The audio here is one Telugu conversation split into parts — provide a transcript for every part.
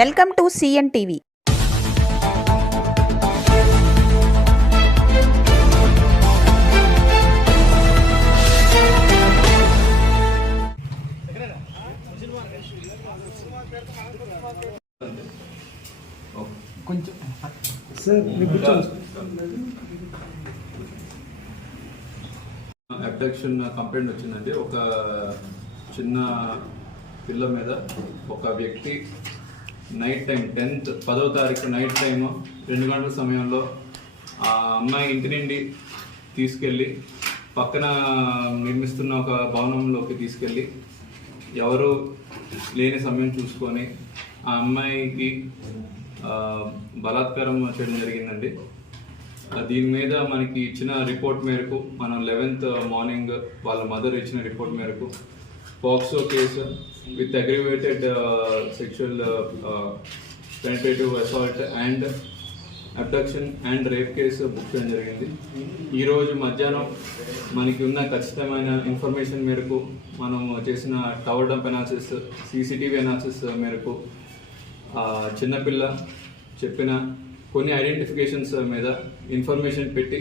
Welcome to CN TV. కొంచెం సార్ మీరు కూర్చోండి. అబ్డక్షన్ కంప్లైంట్ వచ్చిందండి. ఒక చిన్న పిల్ల మీద ఒక వ్యక్తి నైట్ టైం టెన్త్ పదో తారీఖు నైట్ టైము రెండు గంటల సమయంలో ఆ అమ్మాయి ఇంటి నుండి తీసుకెళ్ళి పక్కన నిర్మిస్తున్న ఒక భవనంలోకి తీసుకెళ్ళి ఎవరు లేని సమయం చూసుకొని ఆ అమ్మాయికి బలాత్కారం చేయడం జరిగిందండి. దీని మీద మనకి ఇచ్చిన రిపోర్ట్ మేరకు మనం లెవెన్త్ మార్నింగ్ వాళ్ళ మదర్ ఇచ్చిన రిపోర్ట్ మేరకు POCSO case with aggravated sexual penetrative assault and abduction and rape case book చేయడం జరిగింది. ఈరోజు మధ్యాహ్నం మనకి ఉన్న ఖచ్చితమైన ఇన్ఫర్మేషన్ మేరకు మనం చేసిన tower dump analysis CCTV analysis మేరకు చిన్నపిల్ల చెప్పిన కొన్ని ఐడెంటిఫికేషన్స్ మీద ఇన్ఫర్మేషన్ పెట్టి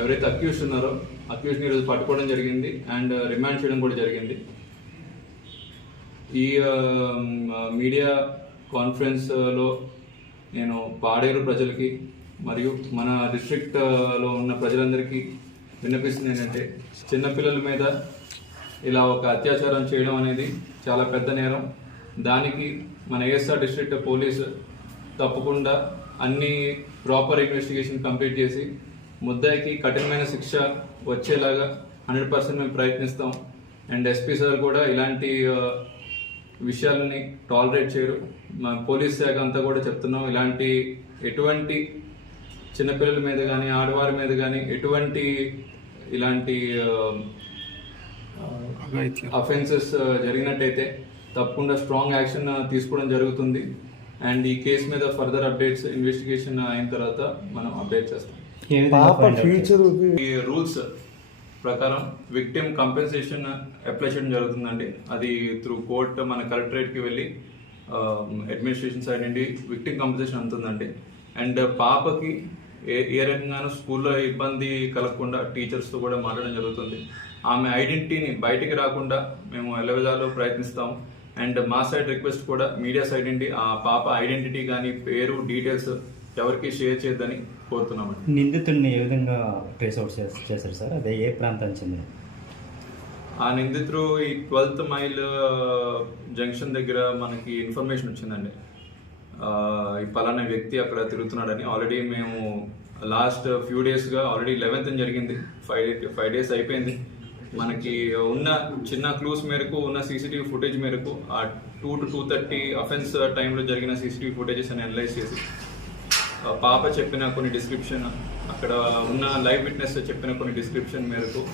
ఎవరైతే అక్యూస్ ఉన్నారో అక్యూజ్ని ఈరోజు పట్టుకోవడం జరిగింది అండ్ uh, రిమాండ్ చేయడం కూడా జరిగింది. ఈ uh, uh, మీడియా కాన్ఫరెన్స్లో నేను పాడేరు ప్రజలకి మరియు మన డిస్ట్రిక్ట్లో ఉన్న ప్రజలందరికీ విన్నపిస్తుంది ఏంటంటే చిన్నపిల్లల మీద ఇలా ఒక అత్యాచారం చేయడం అనేది చాలా పెద్ద నేరం. దానికి మన ఏఎస్ఆర్ డిస్ట్రిక్ట్ పోలీసు తప్పకుండా అన్ని ప్రాపర్ ఇన్వెస్టిగేషన్ కంప్లీట్ చేసి ముద్దాయికి కఠినమైన శిక్ష వచ్చేలాగా హండ్రెడ్ పర్సెంట్ మేము ప్రయత్నిస్తాం. అండ్ ఎస్పీ సార్ కూడా ఇలాంటి విషయాలని టాలరేట్ చేయరు. మా పోలీస్ శాఖ అంతా కూడా చెప్తున్నాం. ఇలాంటి ఎటువంటి చిన్నపిల్లల మీద కానీ ఆడవారి మీద కానీ ఎటువంటి ఇలాంటి అఫెన్సెస్ జరిగినట్టయితే తప్పకుండా స్ట్రాంగ్ యాక్షన్ తీసుకోవడం జరుగుతుంది. అండ్ ఈ కేసు మీద ఫర్దర్ అప్డేట్స్ ఇన్వెస్టిగేషన్ అయిన తర్వాత మనం అప్డేట్ చేస్తాం. పాప ఫ్యూచర్ ఈ రూల్స్ ప్రకారం విక్టిమ్ కంపెన్సేషన్ అప్లై చేయడం జరుగుతుందండి. అది త్రూ కోర్ట్ మన కలెక్టరేట్కి వెళ్ళి అడ్మినిస్ట్రేషన్ సైడ్ నుండి విక్టిమ్ కంపెన్సేషన్ అందుతుందండి. అండ్ పాపకి ఏ ఏ రకంగానూ స్కూల్లో ఇబ్బంది కలగకుండా టీచర్స్తో కూడా మాట్లాడడం జరుగుతుంది. ఆమె ఐడెంటిటీని బయటికి రాకుండా మేము ఎల్లవిధాలో ప్రయత్నిస్తాం. అండ్ మా సైడ్ రిక్వెస్ట్ కూడా మీడియా సైడ్ నుండి ఆ పాప ఐడెంటిటీ కానీ పేరు డీటెయిల్స్ ఎవరికి షేర్ చేయొద్దని కోరుతున్నామండి. నిందితుడిని ఏ విధంగా ట్రేస్ అవుట్ చేశారు సార్? అదే ఏ ప్రాంతానికి చెందిన? ఆ నిందితుడు ఈ ట్వెల్త్ మైల్ జంక్షన్ దగ్గర మనకి ఇన్ఫర్మేషన్ వచ్చిందండి. ఈ పలానా వ్యక్తి అక్కడ తిరుగుతున్నాడని ఆల్రెడీ మేము లాస్ట్ ఫ్యూ డేస్గా ఆల్రెడీ లెవెన్త్ జరిగింది. ఫైవ్ ఫైవ్ డేస్ అయిపోయింది. మనకి ఉన్న చిన్న క్లూస్ మేరకు ఉన్న సీసీటీవీ ఫుటేజ్ మేరకు ఆ two to two thirty offence టైంలో జరిగిన సీసీటీవీ ఫుటేజెస్ అని అనలైజ్ చేసి పాప చెప్పిన కొన్ని డిస్క్రిప్షన్ అక్కడ ఉన్న లైవ్ విట్నెస్ చెప్పిన కొన్ని డిస్క్రిప్షన్ మేరకు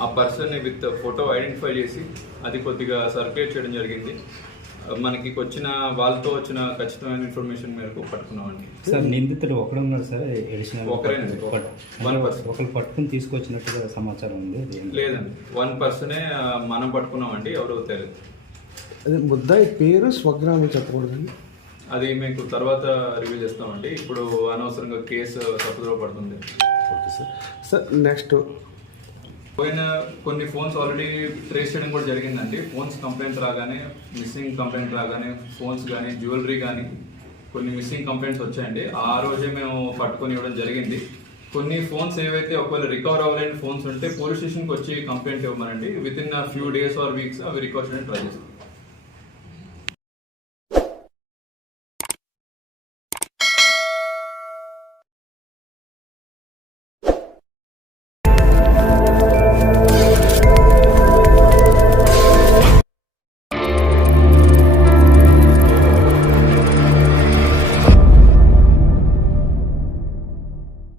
ఆ పర్సన్ విత్ ఫోటో ఐడెంటిఫై చేసి అది కొద్దిగా సర్క్యులేట్ చేయడం జరిగింది. మనకి వచ్చిన వాళ్ళతో వచ్చిన ఖచ్చితమైన ఇన్ఫర్మేషన్ మేరకు పట్టుకున్నామండి. సార్ నిందితుడు ఒకడు ఉన్నాడు సార్ ఎడిషనల్ ఒకరేనండి, ఒక- one person. ఒకరు పట్టుకుని తీసుకొచ్చినట్టుగా సమాచారం ఉంది? లేదండి వన్ పర్సనే మనం పట్టుకున్నామండి ఎవరో తెలియదు. అదే ముద్దాయి పేరు స్వగ్రామం చెప్పకూడదండి. అది మీకు తర్వాత రివ్యూ చేస్తామండి. ఇప్పుడు అనవసరంగా కేసు తప్పుదోవ పడుతుంది. Okay sir. Sir next. పోయిన కొన్ని ఫోన్స్ ఆల్రెడీ ట్రేస్ చేయడం కూడా జరిగిందండి. ఫోన్స్ కంప్లైంట్స్ రాగానే మిస్సింగ్ కంప్లైంట్ రాగానే ఫోన్స్ కానీ జ్యువెలరీ కానీ కొన్ని మిస్సింగ్ కంప్లైంట్స్ వచ్చాయండి. ఆ రోజే మేము పట్టుకొని ఇవ్వడం జరిగింది. కొన్ని ఫోన్స్ ఏవైతే ఒకవేళ రికవర్ అవ్వలేని ఫోన్స్ ఉంటే పోలీస్ స్టేషన్కి వచ్చి complaint ఇవ్వమనండి. Within few days or weeks అవి రికవర్ చేయడానికి ట్రై చేస్తాం.